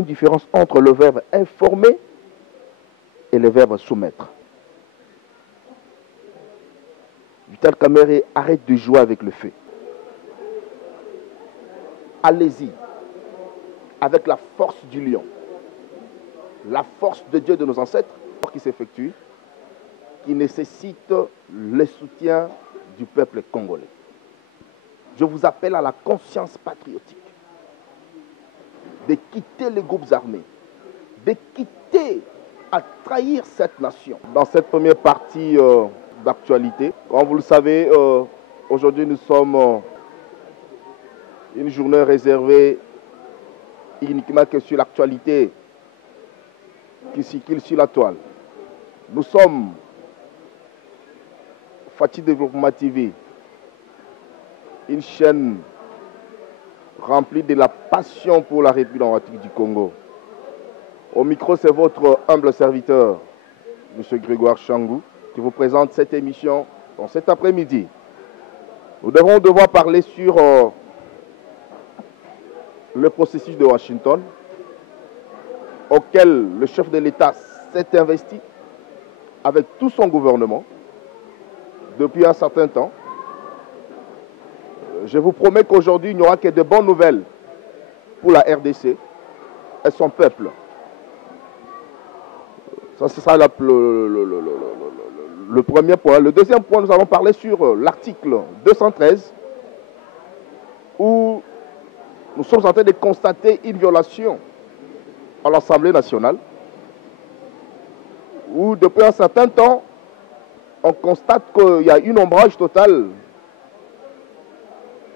Une différence entre le verbe informer et le verbe soumettre. Vital Kamerhe, arrête de jouer avec le feu. Allez-y, avec la force du lion, la force de Dieu de nos ancêtres qui s'effectue, qui nécessite le soutien du peuple congolais. Je vous appelle à la conscience patriotique, de quitter les groupes armés, de quitter à trahir cette nation. Dans cette première partie d'actualité, comme vous le savez, aujourd'hui nous sommes une journée réservée uniquement que sur l'actualité qui circule sur la toile. Nous sommes Fati Développement TV, une chaîne remplie de la passion pour la République démocratique du Congo. Au micro, c'est votre humble serviteur, M. Grégoire Changou, qui vous présente cette émission dans cet après-midi. Nous devons devoir parler sur le processus de Washington, auquel le chef de l'État s'est investi avec tout son gouvernement depuis un certain temps. Je vous promets qu'aujourd'hui, il n'y aura que de bonnes nouvelles pour la RDC et son peuple. Ça, ce sera le premier point. Le deuxième point, nous allons parler sur l'article 213, où nous sommes en train de constater une violation à l'Assemblée nationale, où depuis un certain temps, on constate qu'il y a une ombrage totale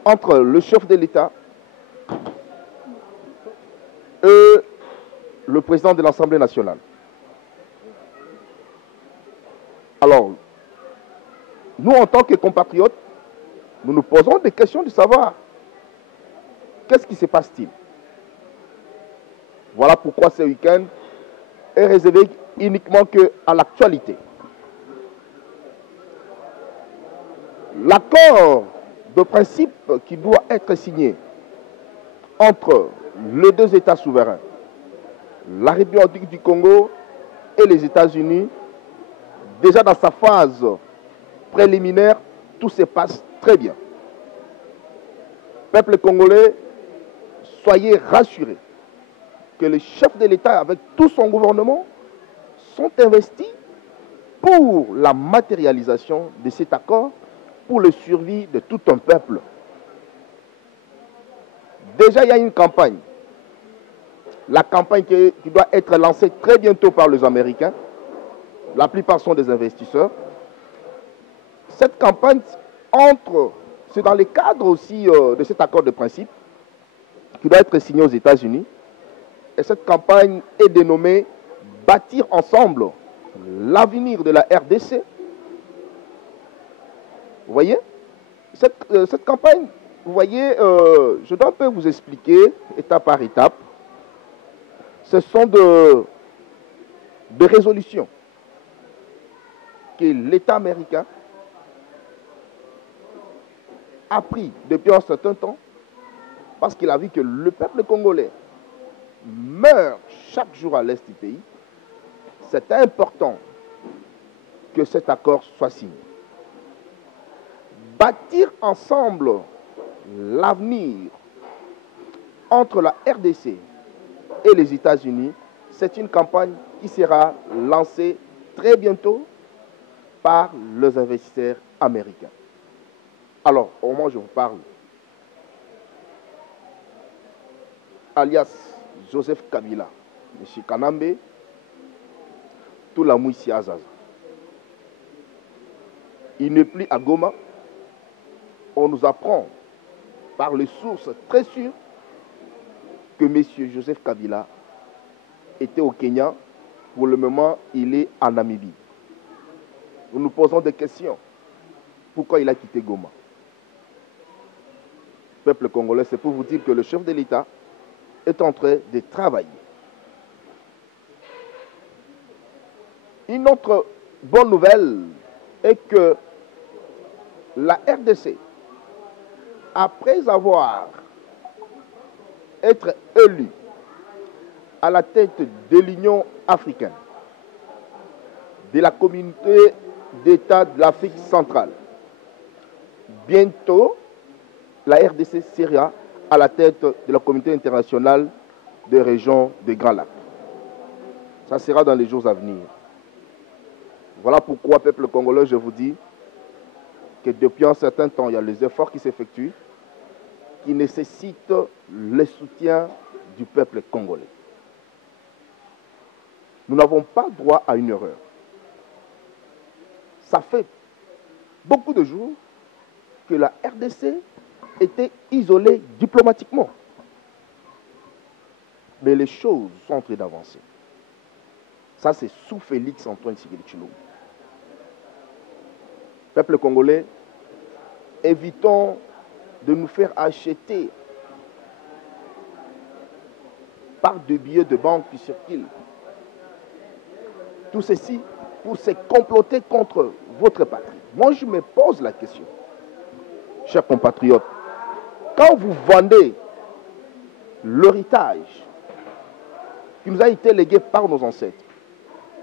entre le chef de l'État et le président de l'Assemblée nationale. Alors, nous, en tant que compatriotes, nous nous posons des questions de savoir qu'est-ce qui se passe-t-il. Voilà pourquoi ce week-end est réservé uniquement à l'actualité. L'accord de principe qui doit être signé entre les deux États souverains, la République du Congo et les États-Unis, déjà dans sa phase préliminaire, tout se passe très bien. Peuple congolais, soyez rassurés que les chefs de l'État, avec tout son gouvernement, sont investis pour la matérialisation de cet accord, pour le survie de tout un peuple. Déjà, il y a une campagne. La campagne qui doit être lancée très bientôt par les Américains. La plupart sont des investisseurs. Cette campagne c'est dans le cadre aussi de cet accord de principe qui doit être signé aux États-Unis. Et cette campagne est dénommée « Bâtir ensemble l'avenir de la RDC ». Vous voyez, cette campagne, vous voyez, je dois un peu vous expliquer étape par étape. Ce sont des résolutions que l'État américain a pris depuis un certain temps parce qu'il a vu que le peuple congolais meurt chaque jour à l'est du pays. C'est important que cet accord soit signé. Bâtir ensemble l'avenir entre la RDC et les États-Unis, c'est une campagne qui sera lancée très bientôt par les investisseurs américains. Alors, au moment où je vous parle, alias Joseph Kabila, M. Kanambe, tout la Mouissi Azaza. Il n'est plus à Goma. On nous apprend par les sources très sûres que M. Joseph Kabila était au Kenya. Pour le moment, il est en Namibie. Nous nous posons des questions. Pourquoi il a quitté Goma? Peuple congolais, c'est pour vous dire que le chef de l'État est en train de travailler. Une autre bonne nouvelle est que la RDC, après avoir été élue à la tête de l'Union africaine, de la communauté d'États de l'Afrique centrale. Bientôt, la RDC sera à la tête de la communauté internationale des régions des Grands Lacs. Ça sera dans les jours à venir. Voilà pourquoi, peuple congolais, je vous dis que depuis un certain temps, il y a les efforts qui s'effectuent, qui nécessitent le soutien du peuple congolais. Nous n'avons pas droit à une erreur. Ça fait beaucoup de jours que la RDC était isolée diplomatiquement. Mais les choses sont en train d'avancer. Ça, c'est sous Félix Antoine Tshisekedi Tshilombo. Peuple congolais, évitons de nous faire acheter par des billets de banque qui circulent. Tout ceci pour se comploter contre votre patrie. Moi, je me pose la question, chers compatriotes, quand vous vendez l'héritage qui nous a été légué par nos ancêtres,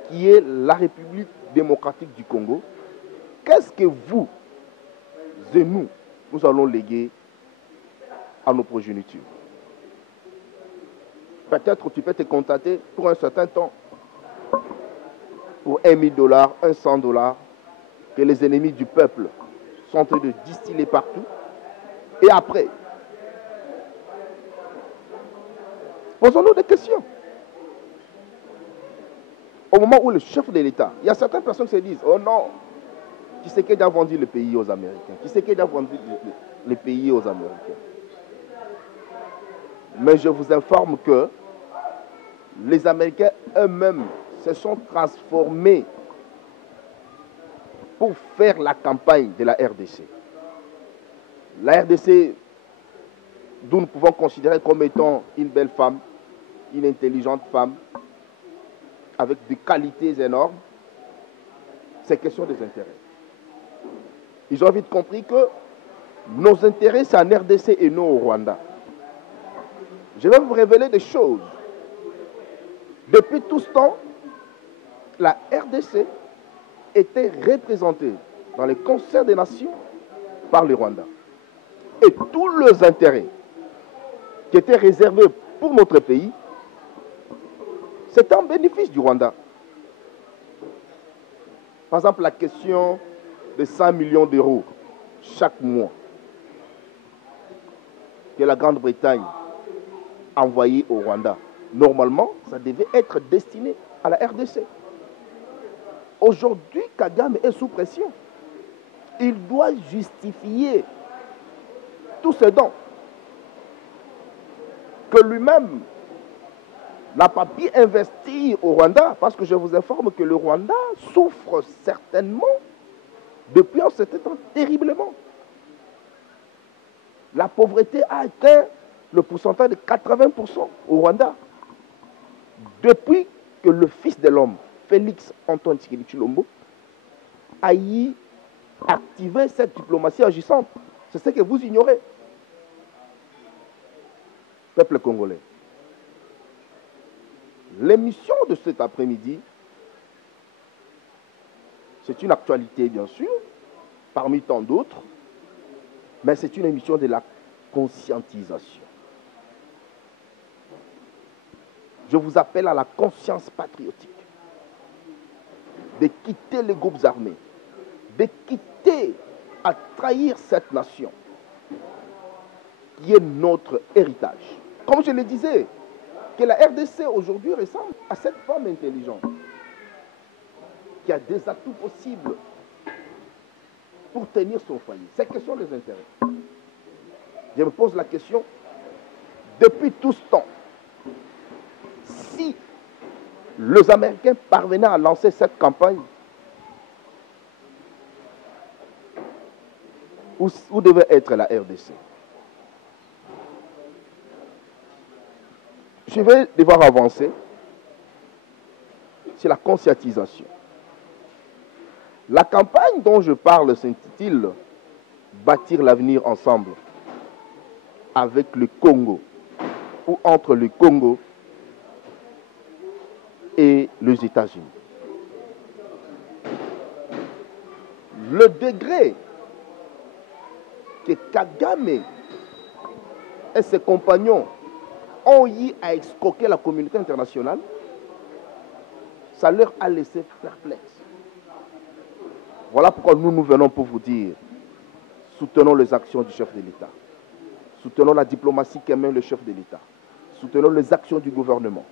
qui est la République démocratique du Congo, qu'est-ce que vous et nous allons léguer à nos progénitures? Peut-être tu peux te contenter pour un certain temps, pour $1 000, $100, que les ennemis du peuple sont en train de distiller partout. Et après, posons-nous des questions. Au moment où le chef de l'État, il y a certaines personnes qui se disent, oh non, Tshisekedi a vendu le pays aux Américains. Tshisekedi a vendu le pays aux Américains. Mais je vous informe que les Américains eux-mêmes se sont transformés pour faire la campagne de la RDC. La RDC, d'où nous pouvons considérer comme étant une belle femme, une intelligente femme, avec des qualités énormes, c'est question des intérêts. Ils ont vite compris que nos intérêts, c'est en RDC et non au Rwanda. Je vais vous révéler des choses. Depuis tout ce temps, la RDC était représentée dans les concerts des nations par le Rwanda. Et tous les intérêts qui étaient réservés pour notre pays, c'était en bénéfice du Rwanda. Par exemple, la question de 100 millions d'euros chaque mois que la Grande-Bretagne envoyait au Rwanda. Normalement, ça devait être destiné à la RDC. Aujourd'hui, Kagame est sous pression. Il doit justifier tous ces dons que lui-même n'a pas pu investir au Rwanda, parce que je vous informe que le Rwanda souffre certainement depuis un certain temps terriblement. La pauvreté a atteint le pourcentage de 80% au Rwanda. Depuis que le fils de l'homme, Félix Antoine Tshisekedi Tshilombo, a activé cette diplomatie agissante. C'est ce que vous ignorez. Peuple congolais. L'émission de cet après-midi, c'est une actualité bien sûr, parmi tant d'autres, mais c'est une émission de la conscientisation. Je vous appelle à la conscience patriotique, de quitter les groupes armés, de quitter à trahir cette nation qui est notre héritage. Comme je le disais, que la RDC aujourd'hui ressemble à cette femme intelligente qui a des atouts possibles pour tenir son foyer. C'est question des intérêts. Je me pose la question, depuis tout ce temps, si les Américains parvenaient à lancer cette campagne, où devait être la RDC? Je vais devoir avancer sur la conscientisation. La campagne dont je parle s'intitule « Bâtir l'avenir ensemble » avec le Congo, ou entre le Congo les États-Unis. Le degré que Kagame et ses compagnons ont eu à escroquer la communauté internationale, ça leur a laissé perplexe. Voilà pourquoi nous venons pour vous dire, soutenons les actions du chef de l'État. Soutenons la diplomatie qu'aime le chef de l'État. Soutenons les actions du gouvernement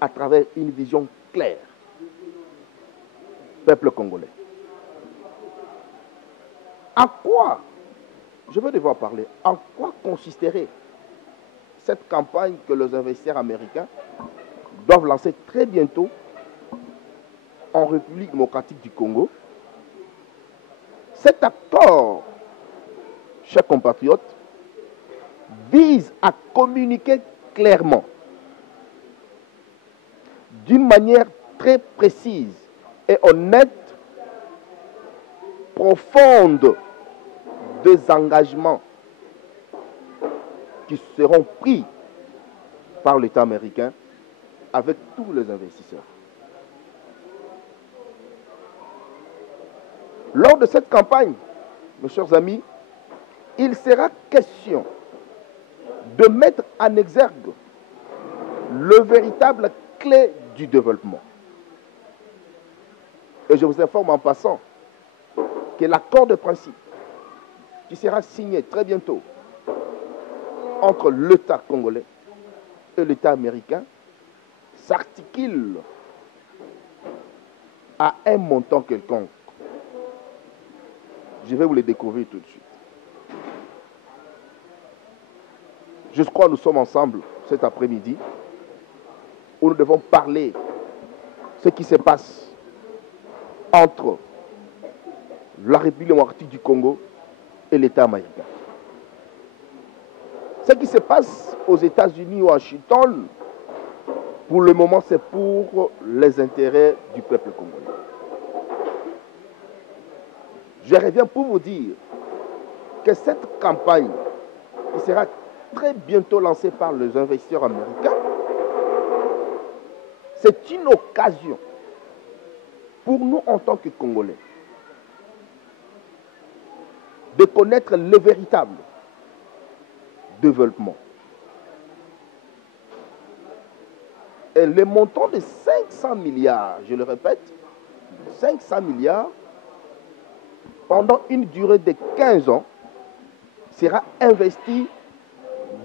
à travers une vision claire. Peuple congolais. À quoi, je veux devoir parler, en quoi consisterait cette campagne que les investisseurs américains doivent lancer très bientôt en République démocratique du Congo? Cet accord, chers compatriotes, vise à communiquer clairement, d'une manière très précise et honnête, profonde, des engagements qui seront pris par l'État américain avec tous les investisseurs. Lors de cette campagne, mes chers amis, il sera question de mettre en exergue le véritable clé du développement. Et je vous informe en passant que l'accord de principe qui sera signé très bientôt entre l'État congolais et l'État américain s'articule à un montant quelconque. Je vais vous les découvrir tout de suite. Je crois que nous sommes ensemble cet après-midi où nous devons parler de ce qui se passe entre la République démocratique du Congo et l'État américain. Ce qui se passe aux États-Unis ou à Washington, pour le moment, c'est pour les intérêts du peuple congolais. Je reviens pour vous dire que cette campagne, qui sera très bientôt lancée par les investisseurs américains, c'est une occasion pour nous en tant que Congolais de connaître le véritable développement. Et le montant de 500 milliards, je le répète, 500 milliards, pendant une durée de 15 ans, sera investi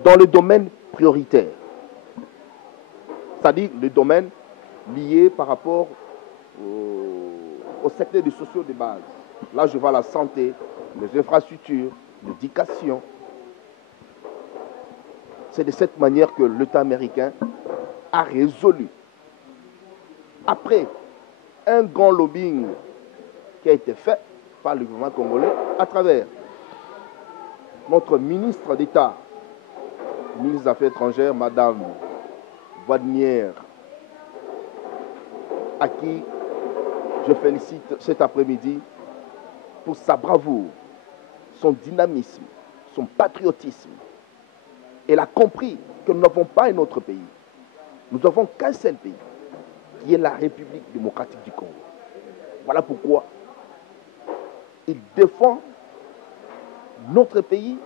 dans le domaine prioritaire. C'est-à-dire le domaine lié par rapport au secteur des sociaux de base. Là, je vois la santé, les infrastructures, l'éducation. C'est de cette manière que l'État américain a résolu, après un grand lobbying qui a été fait par le gouvernement congolais, à travers notre ministre d'État, ministre des Affaires étrangères, Madame Wadnière, à qui je félicite cet après-midi pour sa bravoure, son dynamisme, son patriotisme. Elle a compris que nous n'avons pas un autre pays. Nous n'avons qu'un seul pays, qui est la République démocratique du Congo. Voilà pourquoi il défend notre pays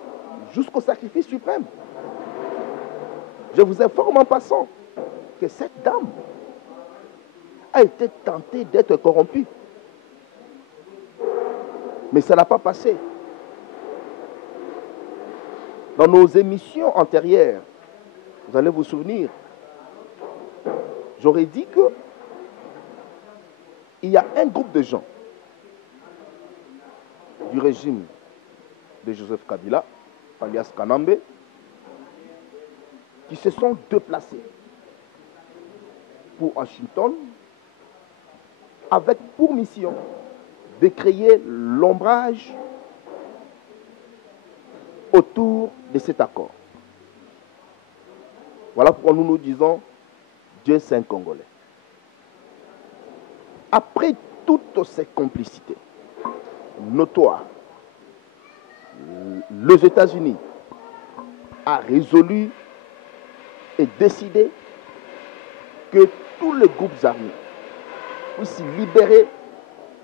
jusqu'au sacrifice suprême. Je vous informe en passant que cette dame a été tentée d'être corrompue. Mais ça n'a pas passé. Dans nos émissions antérieures, vous allez vous souvenir, j'aurais dit que il y a un groupe de gens du régime de Joseph Kabila, alias Kanambe, qui se sont déplacés pour Washington avec pour mission de créer l'ombrage autour de cet accord. Voilà pourquoi nous nous disons Dieu c'est un Congolais. Après toutes ces complicités notoires, les États-Unis a résolu et décidé que tous les groupes armés puisse libérer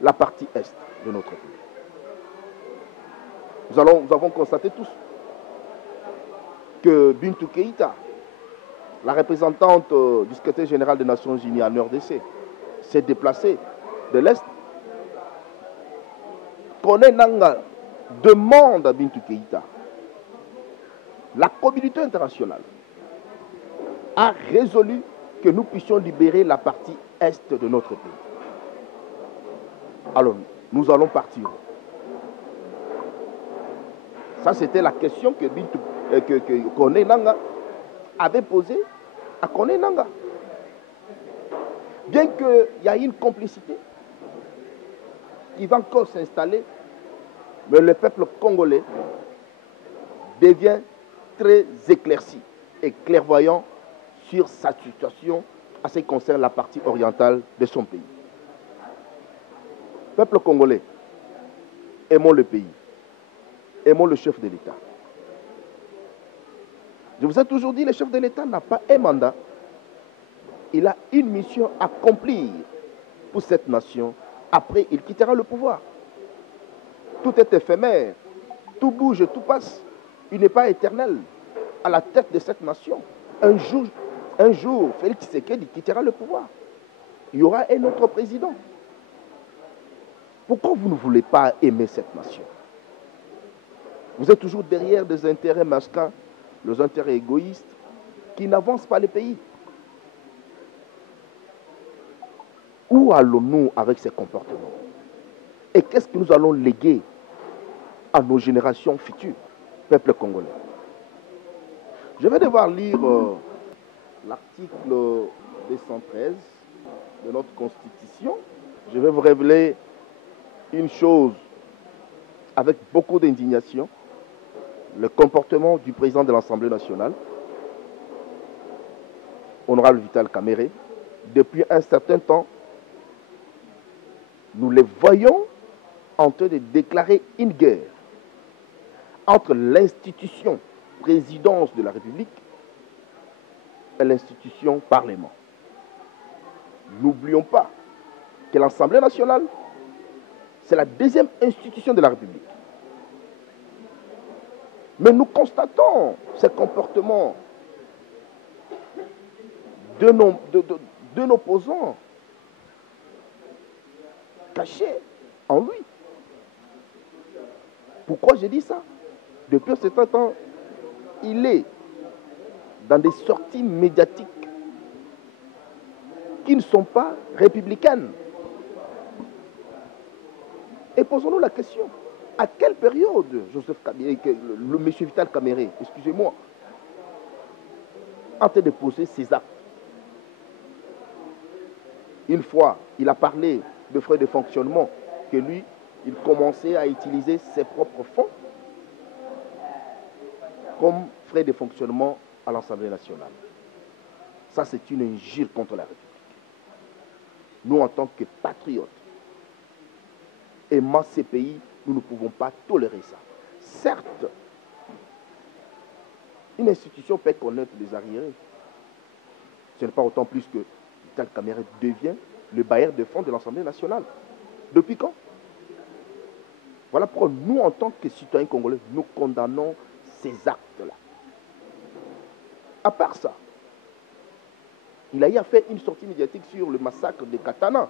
la partie est de notre pays. Nous avons constaté tous que Bintou Keïta, la représentante du secrétaire général des Nations Unies en RDC, s'est déplacée de l'Est. Koné Nanga demande à Bintou Keïta, la communauté internationale a résolu que nous puissions libérer la partie est de notre pays. Alors, nous allons partir. Ça, c'était la question que Koné Nanga avait posée à Koné Nanga. Bien qu'il y ait une complicité qui va encore s'installer, mais le peuple congolais devient très éclairci et clairvoyant sur sa situation en ce qui concerne la partie orientale de son pays. Peuple congolais, aimons le pays, aimons le chef de l'État. Je vous ai toujours dit, le chef de l'État n'a pas un mandat. Il a une mission à accomplir pour cette nation. Après, il quittera le pouvoir. Tout est éphémère, tout bouge, tout passe. Il n'est pas éternel à la tête de cette nation. Un jour, Félix Tshisekedi quittera le pouvoir. Il y aura un autre président. Pourquoi vous ne voulez pas aimer cette nation? Vous êtes toujours derrière des intérêts masquins, les intérêts égoïstes, qui n'avancent pas le pays. Où allons-nous avec ces comportements? Et qu'est-ce que nous allons léguer à nos générations futures, peuple congolais? Je vais devoir lire l'article 213 de notre Constitution. Je vais vous révéler une chose avec beaucoup d'indignation: le comportement du président de l'Assemblée nationale, honorable Vital Kamerhe. Depuis un certain temps, nous les voyons en train de déclarer une guerre entre l'institution présidence de la République et l'institution Parlement. N'oublions pas que l'Assemblée nationale, c'est la deuxième institution de la République. Mais nous constatons ces comportements d'un opposant caché en lui. Pourquoi je dis ça? Depuis un certain temps, il est dans des sorties médiatiques qui ne sont pas républicaines. Et posons-nous la question: à quelle période Joseph Kabila, le monsieur Vital Kamerhe, excusez-moi, en train de poser ses actes? Une fois, il a parlé de frais de fonctionnement, que lui, il commençait à utiliser ses propres fonds comme frais de fonctionnement à l'Assemblée nationale. Ça, c'est une injure contre la République. Nous, en tant que patriotes, aimant ces pays, nous ne pouvons pas tolérer ça. Certes, une institution peut connaître des arriérés. Ce n'est pas autant plus que Vital Kamerhe devient le bailleur de fonds de l'Assemblée nationale. Depuis quand? Voilà pourquoi nous, en tant que citoyens congolais, nous condamnons ces actes-là. À part ça, il a fait une sortie médiatique sur le massacre de Katana,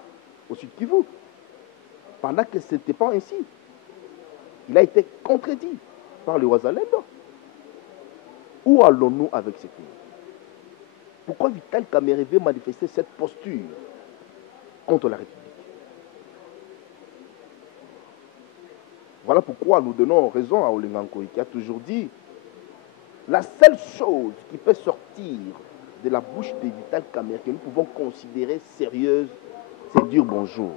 au Sud Kivu, pendant que ce n'était pas ainsi. Il a été contredit par le Ouazalendo. Où allons-nous avec ces pays? Pourquoi Vital Kamerhe veut manifester cette posture contre la République? Voilà pourquoi nous donnons raison à Olengankoy, qui a toujours dit: la seule chose qui peut sortir de la bouche de Vital Kamerhe, que nous pouvons considérer sérieuse, c'est dire bonjour.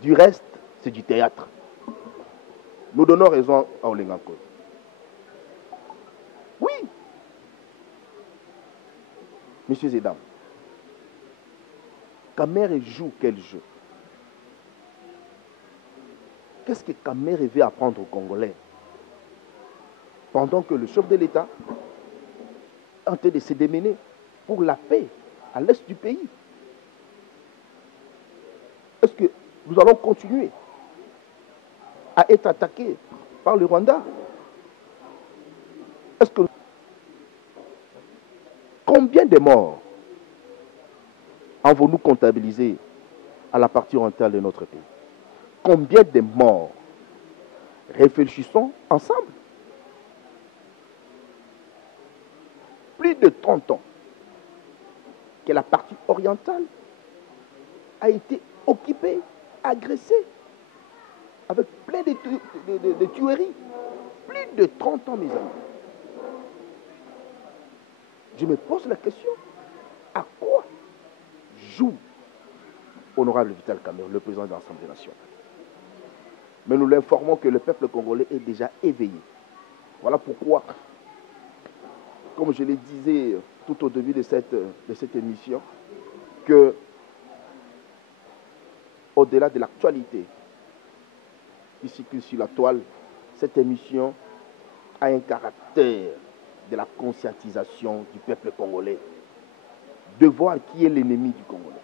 Du reste, c'est du théâtre. Nous donnons raison à Olengankoy. Oui. Messieurs et dames, Kamerhe joue quel jeu? Qu'est-ce que Kamerhe veut apprendre aux Congolais? Pendant que le chef de l'État est en train de se démener pour la paix à l'est du pays. Nous allons continuer à être attaqués par le Rwanda. Est-ce que combien de morts avons-nous comptabilisé à la partie orientale de notre pays? Combien de morts? Réfléchissons ensemble. Plus de 30 ans que la partie orientale a été occupée, agressée, avec plein de tueries. Plus de 30 ans, mes amis. Je me pose la question, à quoi joue honorable Vital Kamerhe, le président de l'Assemblée nationale? Mais nous l'informons que le peuple congolais est déjà éveillé. Voilà pourquoi, comme je le disais tout au début de cette émission, que au-delà de l'actualité qui circule sur la toile, cette émission a un caractère de la conscientisation du peuple congolais, de voir qui est l'ennemi du Congolais.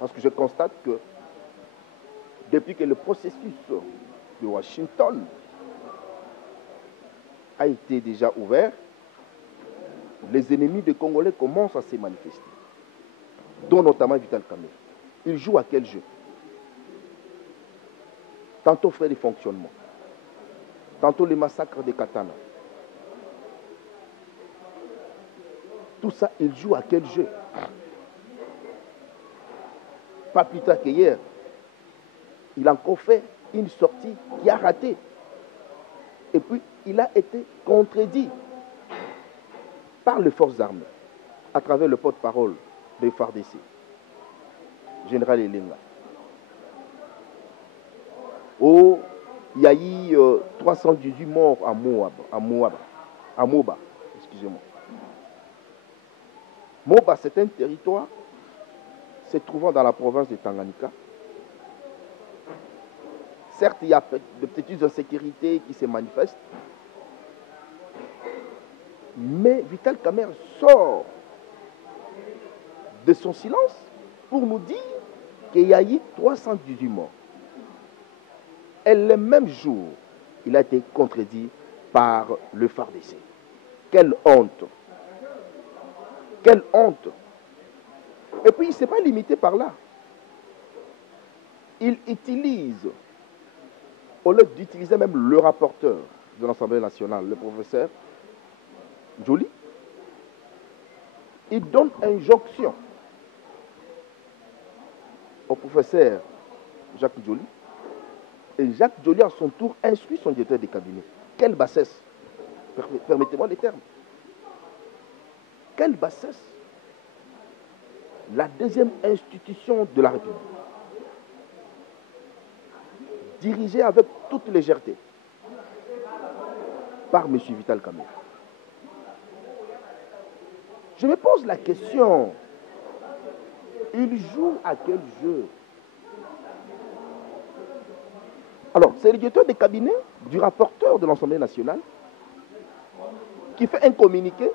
Parce que je constate que depuis que le processus de Washington a été déjà ouvert, les ennemis des Congolais commencent à se manifester, dont notamment Vital Kamerhe. Il joue à quel jeu? Tantôt frais de fonctionnement, tantôt les massacres des Katana. Tout ça, il joue à quel jeu? Pas plus tard qu'hier, il a encore fait une sortie qui a raté. Et puis, il a été contredit par les forces armées, à travers le porte-parole de FARDC, général Elenga. Oh, il y a eu 318 morts à Moba, excusez-moi. Moba, c'est un territoire se trouvant dans la province de Tanganyika. Certes, il y a de petites insécurités qui se manifestent, mais Vital Kamerhe sort de son silence pour nous dire qu'il y a eu 318 morts. Et le même jour, il a été contredit par le FARDC. Quelle honte! Quelle honte! Et puis, il ne s'est pas limité par là. Il utilise, au lieu d'utiliser même le rapporteur de l'Assemblée nationale, le professeur Joly, il donne injonction au professeur Jacques Joly. Et Jacques Joly, à son tour, instruit son directeur de cabinet. Quelle bassesse! Permettez-moi les termes. Quelle bassesse! La deuxième institution de la République, dirigée avec toute légèreté par M. Vital Kamerhe. Je me pose la question, il joue à quel jeu? Alors, c'est le directeur de cabinet du rapporteur de l'Assemblée nationale qui fait un communiqué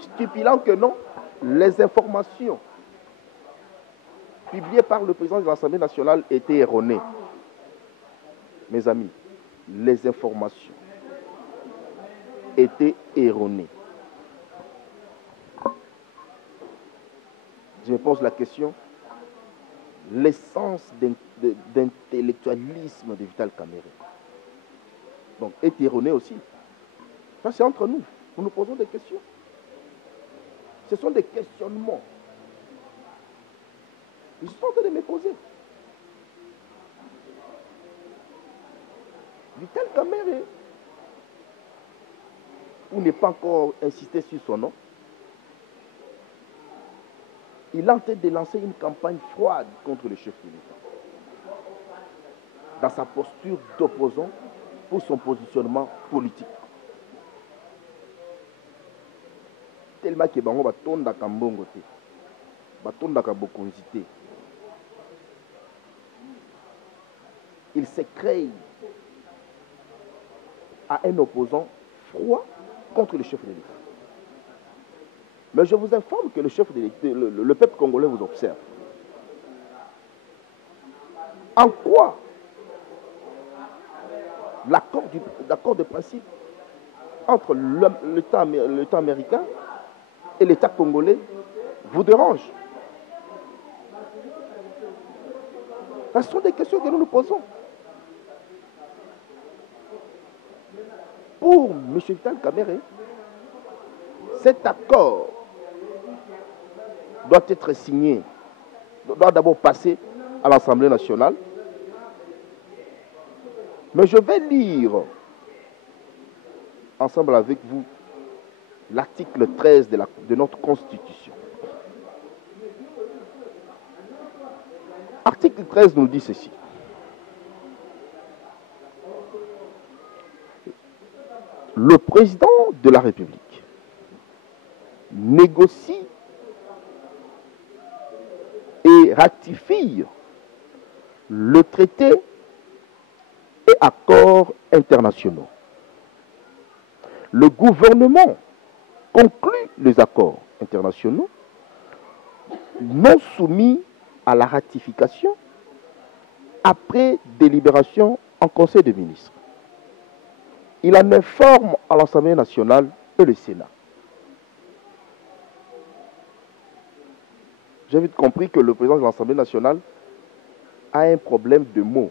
stipulant que non, les informations publiées par le président de l'Assemblée nationale étaient erronées. Mes amis, les informations étaient erronées. Je me pose la question, l'essence d'intellectualisme de Vital Kamerhe donc est erronée aussi. Ça, c'est entre nous. Nous nous posons des questions. Ce sont des questionnements. Je suis en train de me poser. Vital Kamerhe, pour ne pas encore insister sur son nom, il a en tête de lancer une campagne froide contre le chef de l'État, dans sa posture d'opposant pour son positionnement politique. Tellement que bango batondaka mbongo te, batondaka bokonzi te. Il se crée à un opposant froid contre le chef de l'État. Mais je vous informe que le chef de l'État, le peuple congolais vous observe. En quoi l'accord de principe entre l'État américain et l'État congolais vous dérange? Ce sont des questions que nous nous posons. Pour M. Vital Kamerhe, cet accord doit être signé, doit d'abord passer à l'Assemblée nationale. Mais je vais lire ensemble avec vous l'article 13 de notre Constitution. Article 13 nous dit ceci. Le président de la République négocie et ratifie le traité et accords internationaux. Le gouvernement conclut les accords internationaux non soumis à la ratification après délibération en Conseil des ministres. Il en informe à l'Assemblée nationale et le Sénat. J'ai vite compris que le président de l'Assemblée nationale a un problème de mots.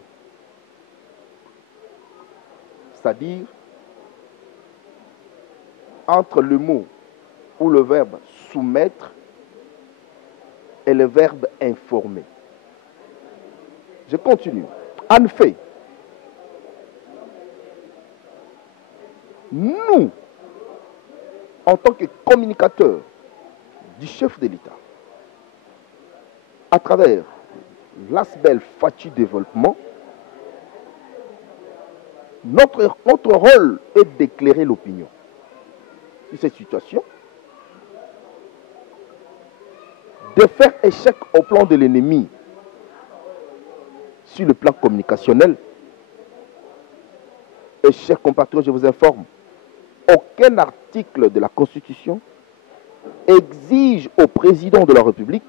C'est-à-dire, entre le mot ou le verbe soumettre et le verbe informer. Je continue. En fait, nous, en tant que communicateurs du chef de l'État, à travers l'ASBEL Fachi Développement, notre rôle est d'éclairer l'opinion sur cette situation, de faire échec au plan de l'ennemi sur le plan communicationnel. Et chers compatriotes, je vous informe, aucun article de la Constitution exige au président de la République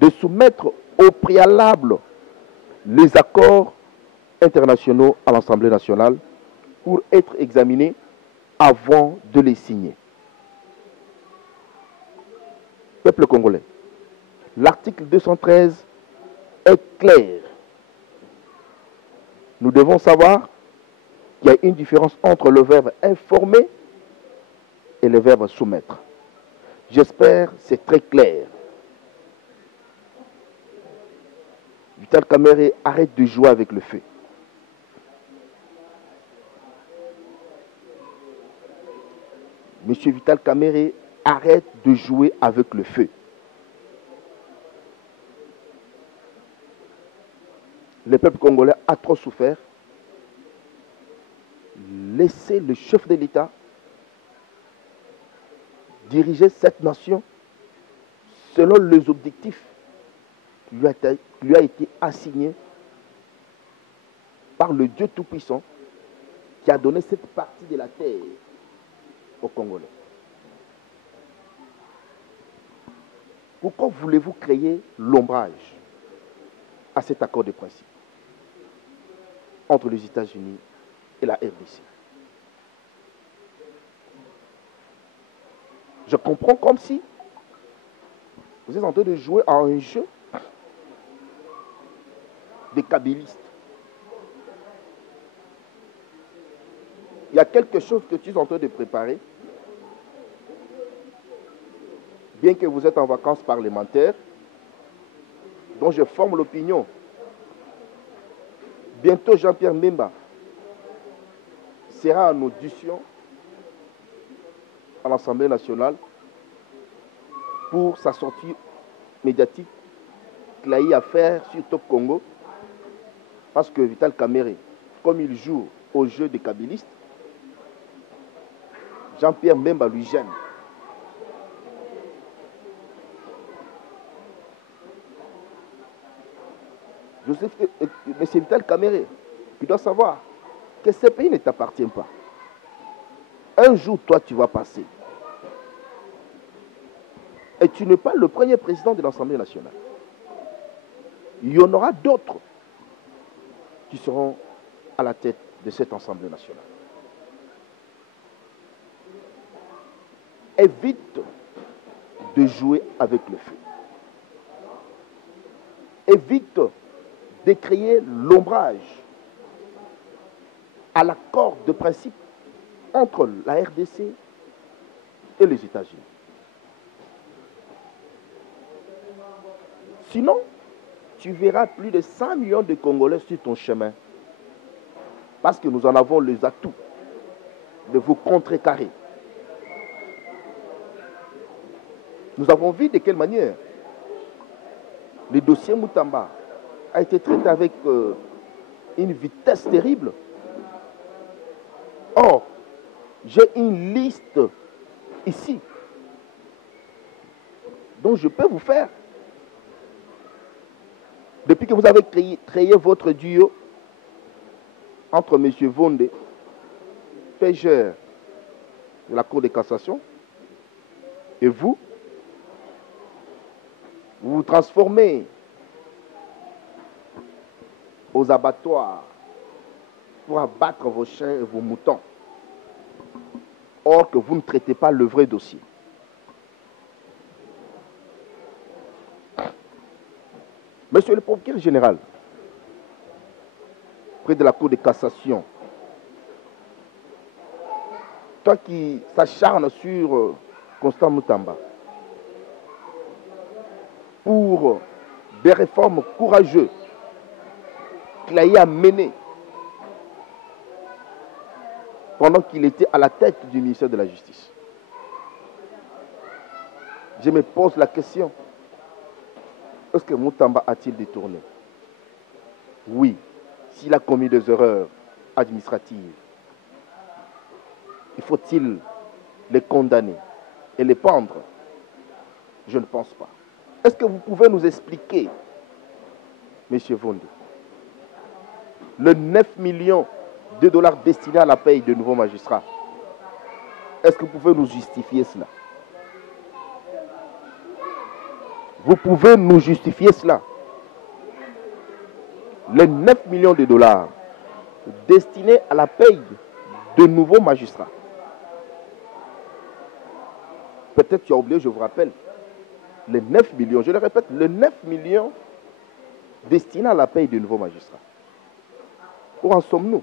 de soumettre au préalable les accords internationaux à l'Assemblée nationale pour être examinés avant de les signer. Peuple congolais, l'article 213 est clair. Nous devons savoir qu'il y a une différence entre le verbe informer et le verbe soumettre. J'espère que c'est très clair. Vital Kamerhe arrête de jouer avec le feu. Monsieur Vital Kamerhe arrête de jouer avec le feu. Le peuple congolais a trop souffert. Laissez le chef de l'État diriger cette nation selon les objectifs qui lui a été assigné par le Dieu Tout-Puissant qui a donné cette partie de la terre aux Congolais. Pourquoi voulez-vous créer l'ombrage à cet accord de principe entre les États-Unis et la RDC? Je comprends comme si vous êtes en train de jouer à un jeu des kabylistes. Il y a quelque chose que tu es en train de préparer. Bien que vous êtes en vacances parlementaires, dont je forme l'opinion. Bientôt, Jean-Pierre Mbemba sera en audition à l'Assemblée nationale pour sa sortie médiatique qu'il a eu à faire sur Top Congo. Parce que Vital Kamerhe, comme il joue au jeu des kabylistes, Jean-Pierre Mbemba lui gêne. Mais c'est Vital Kamerhe qui doit savoir que ce pays ne t'appartient pas. Un jour, toi, tu vas passer. Et tu n'es pas le premier président de l'Assemblée nationale. Il y en aura d'autres qui seront à la tête de cette Assemblée nationale. Évite de jouer avec le feu. Évite de créer l'ombrage à l'accord de principe entre la RDC et les États-Unis. Sinon, tu verras plus de 100 millions de Congolais sur ton chemin. Parce que nous en avons les atouts de vous contrecarrer. Nous avons vu de quelle manière le dossier Moutamba a été traité avec une vitesse terrible. Or, j'ai une liste ici dont je peux vous faire. Depuis que vous avez créé votre duo entre M. Vonde, pêcheur de la Cour de cassation, et vous vous transformez aux abattoirs pour abattre vos chiens et vos moutons. Or que vous ne traitez pas le vrai dossier. Monsieur le procureur général, près de la Cour de cassation, toi qui s'acharnes sur Constant Moutamba, pour des réformes courageuses qu'il a eu à mener pendant qu'il était à la tête du ministère de la Justice. Je me pose la question, est-ce que Moutamba a-t-il détourné? Oui, s'il a commis des erreurs administratives, il faut-il les condamner et les pendre? Je ne pense pas. Est-ce que vous pouvez nous expliquer, M. Vonde, le 9 millions de dollars destinés à la paye de nouveaux magistrats? Est-ce que vous pouvez nous justifier cela? Vous pouvez nous justifier cela? Les 9 millions de dollars destinés à la paye de nouveaux magistrats. Peut-être tu as oublié, je vous rappelle, les 9 millions, je le répète, les 9 millions destinés à la paye de nouveaux magistrats. Où en sommes-nous?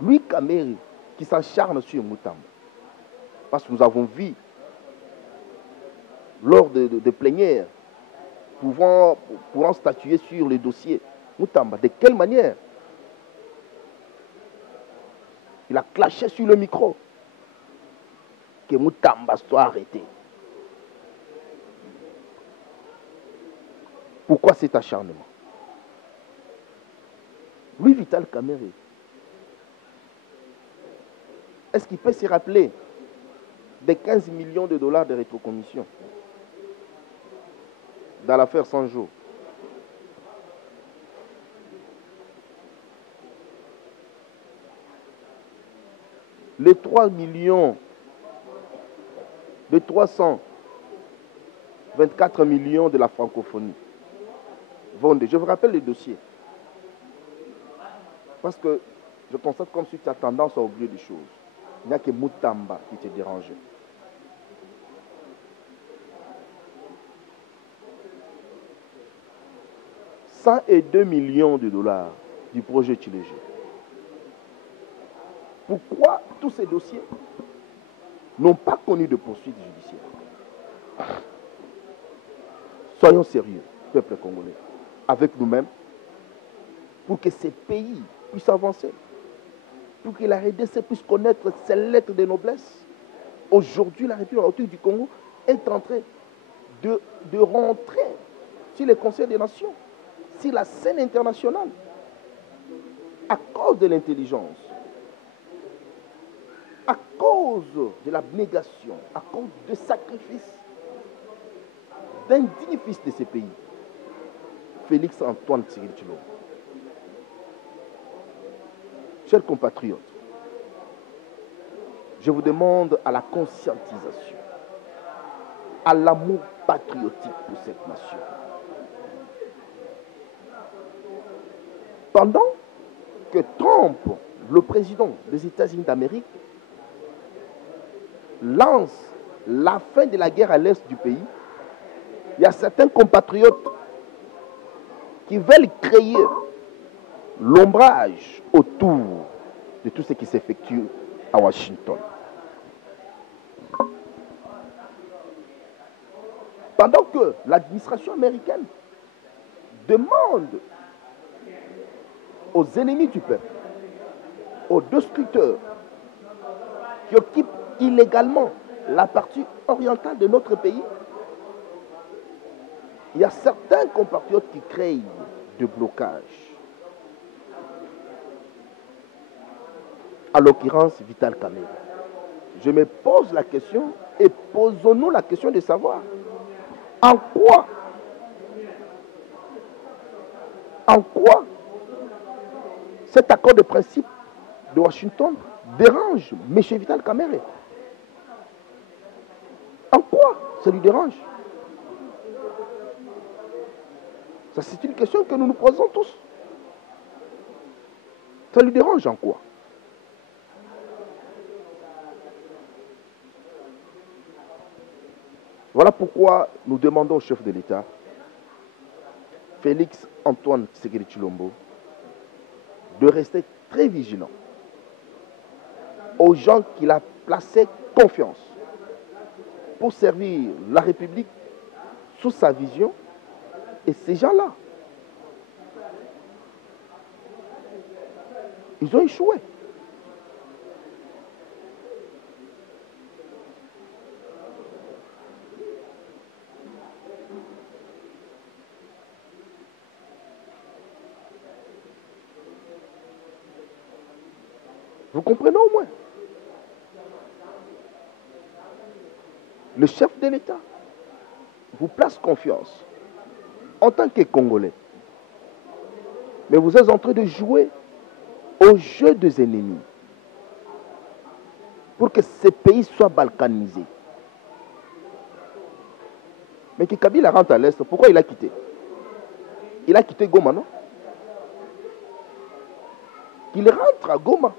Lui, Kameri, qui s'acharne sur Moutamba, parce que nous avons vu, lors de plénières, pouvant statuer sur les dossiers Moutamba, de quelle manière il a clashé sur le micro que Moutamba soit arrêté. Pourquoi cet acharnement? Louis Vital Kameri, est-ce qu'il peut se rappeler des 15 millions de dollars de rétrocommission dans l'affaire 100 jours? Les 3 millions, les 324 millions de la francophonie. Je vous rappelle le dossier. Parce que je constate comme si tu as tendance à oublier des choses. Il n'y a que Moutamba qui te dérange. « 102 millions de dollars du projet Tilégé. Pourquoi tous ces dossiers n'ont pas connu de poursuite judiciaire? Soyons sérieux, peuple congolais, avec nous-mêmes, pour que ces pays puissent avancer, pour que la RDC puisse connaître ses lettres de noblesse. Aujourd'hui, la République du Congo est en train de rentrer sur les conseils des nations, sur la scène internationale, à cause de l'intelligence, à cause de l'abnégation, à cause du sacrifice d'un digne fils de ces pays, Félix Antoine Tshisekedi Tshilombo. Chers compatriotes, je vous demande à la conscientisation, à l'amour patriotique pour cette nation. Pendant que Trump, le président des États-Unis d'Amérique, lance la fin de la guerre à l'est du pays, il y a certains compatriotes qui veulent créer l'ombrage autour de tout ce qui s'effectue à Washington. Pendant que l'administration américaine demande aux ennemis du peuple, aux destructeurs qui occupent illégalement la partie orientale de notre pays, il y a certains compatriotes qui créent de blocages. À l'occurrence, Vital Kamerhe. Je me pose la question et posons-nous la question de savoir en quoi cet accord de principe de Washington dérange M. Vital Kamerhe. En quoi ça lui dérange? Ça, c'est une question que nous nous posons tous. Ça lui dérange en quoi? Voilà pourquoi nous demandons au chef de l'État, Félix Antoine Tshisekedi Tshilombo, de rester très vigilant aux gens qu'il a placé confiance pour servir la République sous sa vision. Et ces gens-là, ils ont échoué. Vous comprenez au moins? Le chef de l'État vous place confiance en tant que Congolais. Mais vous êtes en train de jouer au jeu des ennemis pour que ce pays soit balkanisé. Mais que Kabila rentre à l'Est, pourquoi il a quitté? Il a quitté Goma, non? Qu'il rentre à Goma.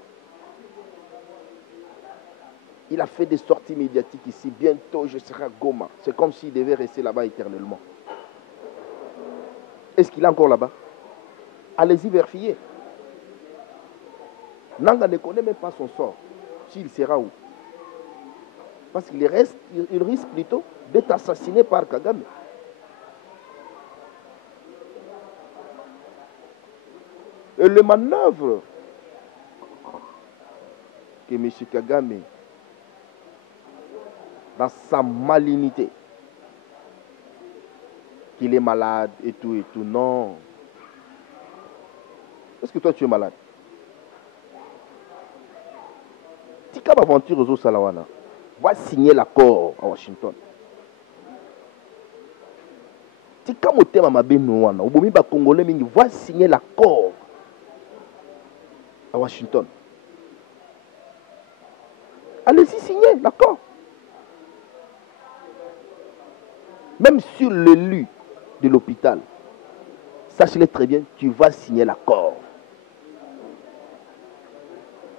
Il a fait des sorties médiatiques ici. Bientôt, je serai à Goma. C'est comme s'il devait rester là-bas éternellement. Est-ce qu'il est encore là-bas? Allez-y vérifier. Nanga ne connaît même pas son sort. S'il sera où? Parce qu'il risque plutôt d'être assassiné par Kagame. Et le manœuvre que M. Kagame, dans sa malignité, qu'il est malade et tout, non. Est-ce que toi tu es malade? Tika Baventure Ozo Salawana va signer l'accord à Washington. Tika Motema Mabenouana, Obomi ba Congolais mingi va signer l'accord à Washington. Allez-y signer l'accord. Même sur l'élu de l'hôpital, sachez-le très bien, tu vas signer l'accord.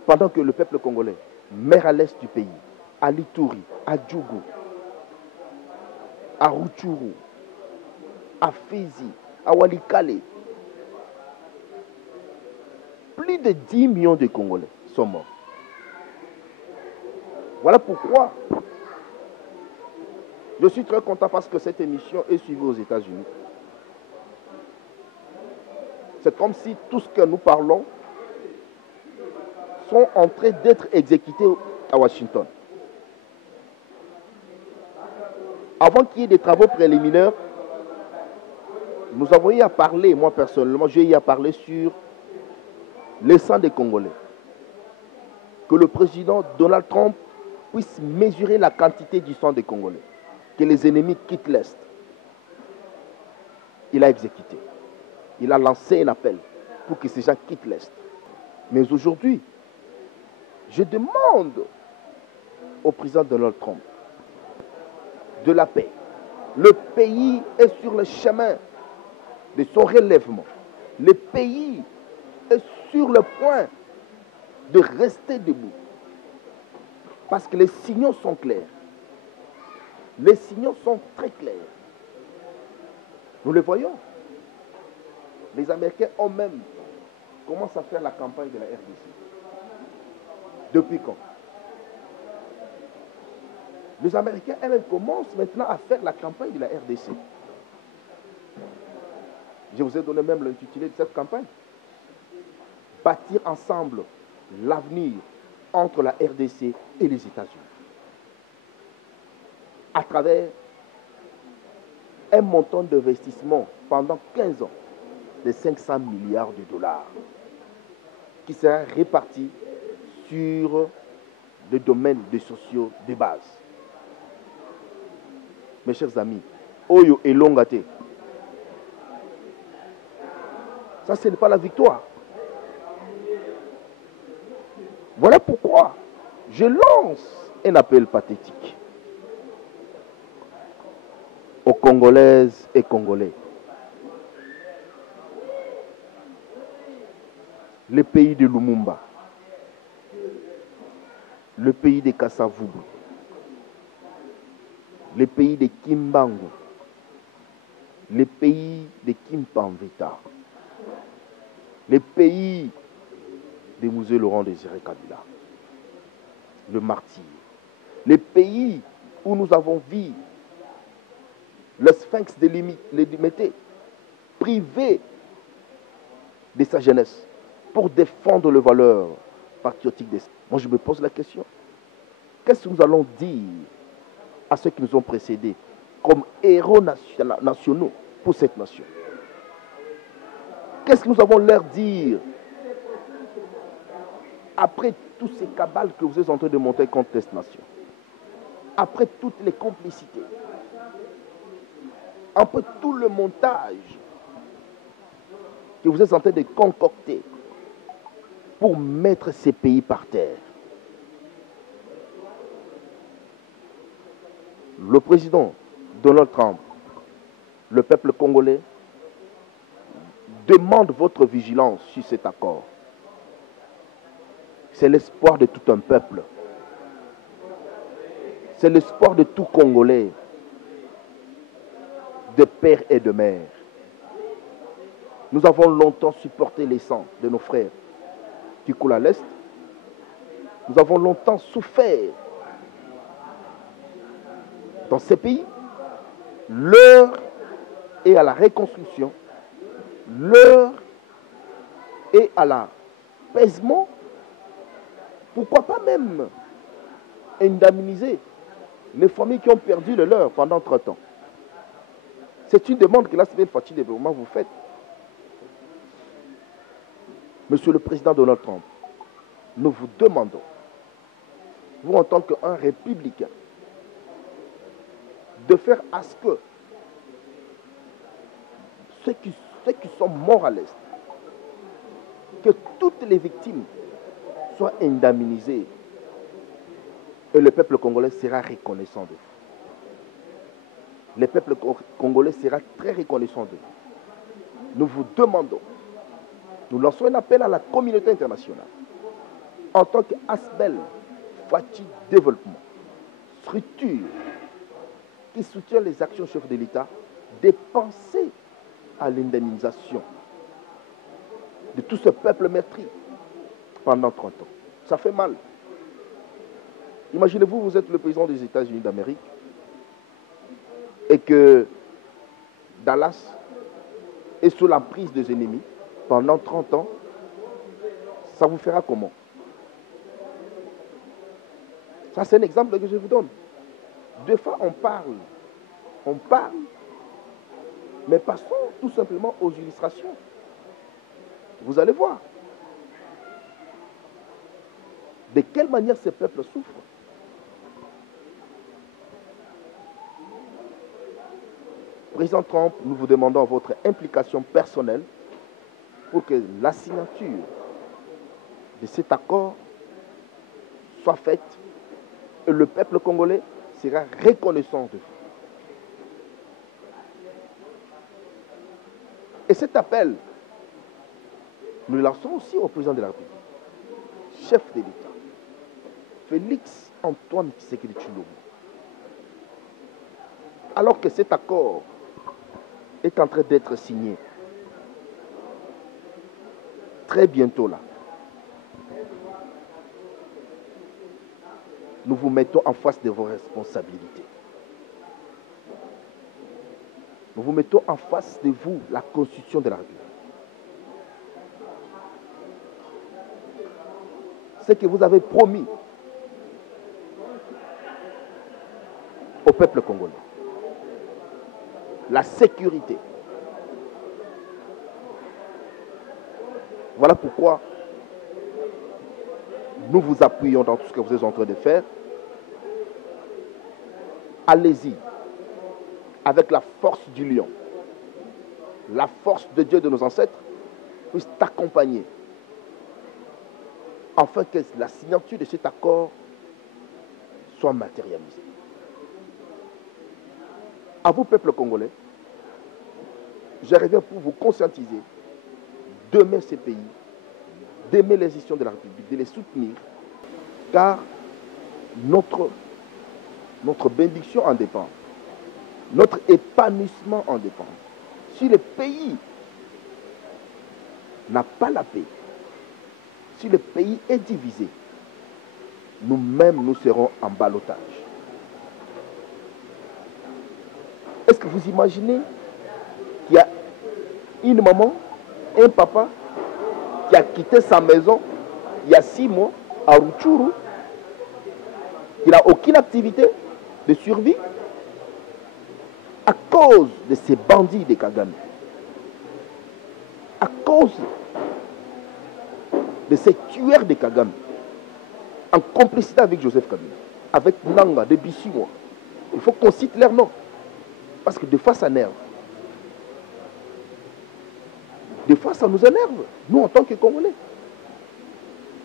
Pendant que le peuple congolais meurt à l'est du pays, à Lituri, à Djougou, à Rutshuru, à Fizi, à Walikale, plus de 10 millions de Congolais sont morts. Voilà pourquoi je suis très content parce que cette émission est suivie aux États-Unis. C'est comme si tout ce que nous parlons sont en train d'être exécutés à Washington. Avant qu'il y ait des travaux préliminaires, nous avons eu à parler, moi personnellement, j'ai eu à parler sur le sang des Congolais. Que le président Donald Trump puisse mesurer la quantité du sang des Congolais. Que les ennemis quittent l'Est. Il a exécuté. Il a lancé un appel pour que ces gens quittent l'Est. Mais aujourd'hui, je demande au président Donald Trump de la paix. Le pays est sur le chemin de son relèvement. Le pays est sur le point de rester debout. Parce que les signaux sont clairs. Les signaux sont très clairs. Nous le voyons. Les Américains ont même commencé à faire la campagne de la RDC. Depuis quand? Les Américains eux-mêmes commencent maintenant à faire la campagne de la RDC. Je vous ai donné même l'intitulé de cette campagne. Bâtir ensemble l'avenir entre la RDC et les États-Unis. À travers un montant d'investissement pendant 15 ans de 500 milliards de dollars qui sera réparti sur le domaine des sociaux de base. Mes chers amis, Oyo et Longate, ça ce n'est pas la victoire. Voilà pourquoi je lance un appel pathétique aux Congolaises et Congolais. Le pays de Lumumba, le pays de Kassavubu, le pays de Kimbangu, le pays de Kimpanveta, le pays de Musée Laurent Désiré Kabila, le martyr, le pays où nous avons vu le sphinx de Limité privé de sa jeunesse pour défendre les valeurs patriotiques. Moi, je me pose la question. Qu'est-ce que nous allons dire à ceux qui nous ont précédés comme héros nationaux pour cette nation? Qu'est-ce que nous avons leur dire après tous ces cabales que vous êtes en train de monter contre cette nation? Après toutes les complicités, après tout le montage que vous êtes en train de concocter pour mettre ces pays par terre. Le président Donald Trump, le peuple congolais, demande votre vigilance sur cet accord. C'est l'espoir de tout un peuple. C'est l'espoir de tout Congolais, de père et de mère. Nous avons longtemps supporté les sangs de nos frères qui coulent à l'Est. Nous avons longtemps souffert dans ces pays. L'heure est à la reconstruction. L'heure est à l'apaisement. Pourquoi pas même indemniser les familles qui ont perdu le leur pendant 30 ans? C'est une demande que la Civil Fatigue de Développement vous faites. Monsieur le Président Donald Trump, nous vous demandons, vous en tant qu'un républicain, de faire à ce que ceux qui sont morts à l'Est, que toutes les victimes soient indemnisées et le peuple congolais sera reconnaissant de vous. Le peuple congolais sera très reconnaissant de vous. Nous vous demandons, nous lançons un appel à la communauté internationale en tant qu'Asbel Fati Développement, structure qui soutient les actions chefs de l'État, de penser à l'indemnisation de tout ce peuple meurtri pendant 30 ans. Ça fait mal. Imaginez-vous, vous êtes le président des États-Unis d'Amérique et que Dallas est sous l'emprise des ennemis pendant 30 ans. Ça vous fera comment? Ça, c'est un exemple que je vous donne. Deux fois, on parle, mais passons tout simplement aux illustrations. Vous allez voir de quelle manière ces peuples souffrent. Président Trump, nous vous demandons votre implication personnelle pour que la signature de cet accord soit faite et le peuple congolais sera reconnaissant de vous. Et cet appel, Nous le lançons aussi au président de la République, chef de l'État, Félix Antoine Tshisekedi Tshilombo. Alors que cet accord est en train d'être signé, très bientôt là, nous vous mettons en face de vos responsabilités. Nous vous mettons en face de vous la Constitution de la République. Ce que vous avez promis au peuple congolais. La sécurité. Voilà pourquoi nous vous appuyons dans tout ce que vous êtes en train de faire. Allez-y avec la force du lion. La force de Dieu de nos ancêtres puisse t'accompagner afin que la signature de cet accord soit matérialisée. À vous, peuple congolais, je reviens pour vous conscientiser d'aimer ces pays, d'aimer les institutions de la République, de les soutenir, car notre bénédiction en dépend, notre épanouissement en dépend. Si le pays n'a pas la paix, si le pays est divisé, nous-mêmes, nous serons en ballottage. Est-ce que vous imaginez qu'il y a une maman, un papa qui a quitté sa maison il y a 6 mois à Rutshuru, qui n'a aucune activité de survie à cause de ces bandits de Kagame, à cause de ces tueurs de Kagame, en complicité avec Joseph Kabila, avec Nanga depuis 6 mois. Il faut qu'on cite leur nom. Parce que des fois, ça énerve. Des fois, ça nous énerve, nous, en tant que Congolais.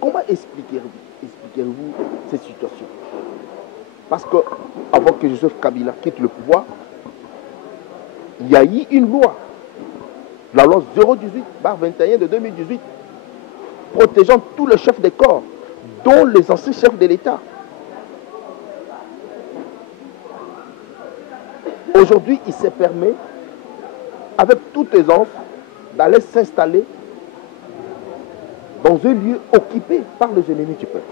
Comment expliquez-vous cette situation? Parce que, avant que Joseph Kabila quitte le pouvoir, il y a eu une loi, la loi 018/21 de 2018, protégeant tous les chefs des corps, dont les anciens chefs de l'État. Aujourd'hui, il se permet, avec toutes les enfants, d'aller s'installer dans un lieu occupé par les ennemis du peuple.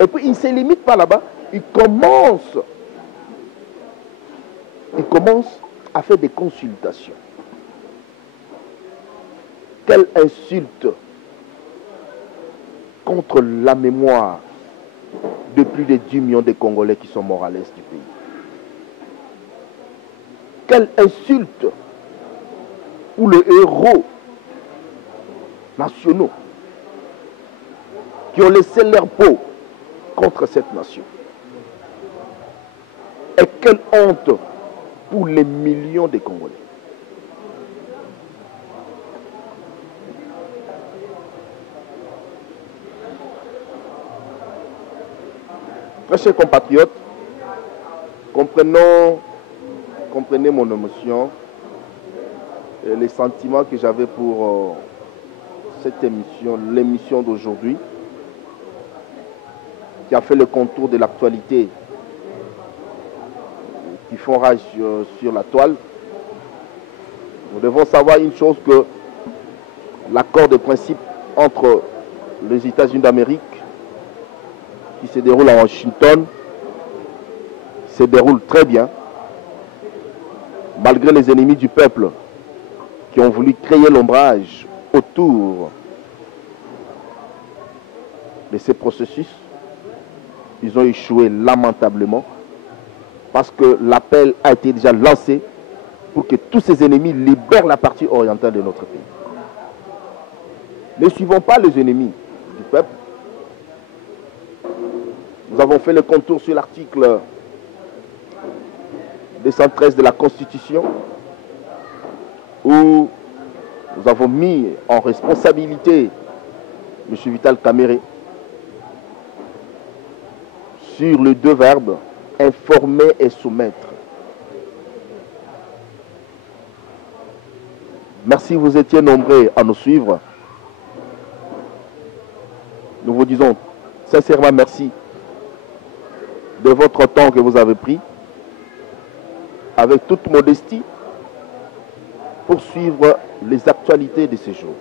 Et puis, il ne se limite pas là-bas, il commence à faire des consultations. Quelle insulte contre la mémoire de plus de 10 millions de Congolais qui sont morts à l'est du pays. Quelle insulte pour les héros nationaux qui ont laissé leur peau contre cette nation. Et quelle honte pour les millions de Congolais. Très chers compatriotes, comprenez mon émotion et les sentiments que j'avais pour cette émission, l'émission d'aujourd'hui, qui a fait le contour de l'actualité, qui font rage sur la toile. Nous devons savoir une chose, que l'accord de principe entre les États-Unis d'Amérique, qui se déroule à Washington, se déroule très bien, malgré les ennemis du peuple qui ont voulu créer l'ombrage autour de ces processus. Ils ont échoué lamentablement, parce que l'appel a été déjà lancé pour que tous ces ennemis libèrent la partie orientale de notre pays. Ne suivons pas les ennemis du peuple. Nous avons fait le contour sur l'article 213 de la Constitution, où nous avons mis en responsabilité M. Vital Kamerhe sur les 2 verbes informer et soumettre. Merci, vous étiez nombreux à nous suivre. vous disons sincèrement merci de votre temps que vous avez pris, avec toute modestie, pour suivre les actualités de ces jours.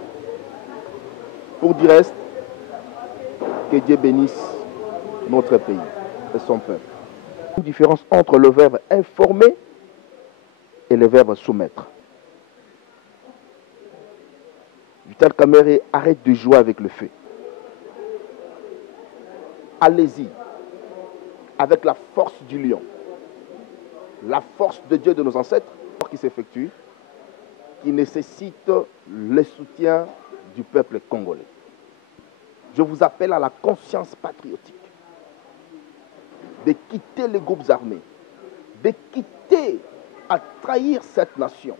Pour du reste, que Dieu bénisse notre pays et son peuple. Une différence entre le verbe informer et le verbe soumettre. Vital Kamerhe, arrête de jouer avec le feu. Allez-y avec la force du lion, la force de Dieu de nos ancêtres qui s'effectue, qui nécessite le soutien du peuple congolais. Je vous appelle à la conscience patriotique, de quitter les groupes armés, de quitter à trahir cette nation.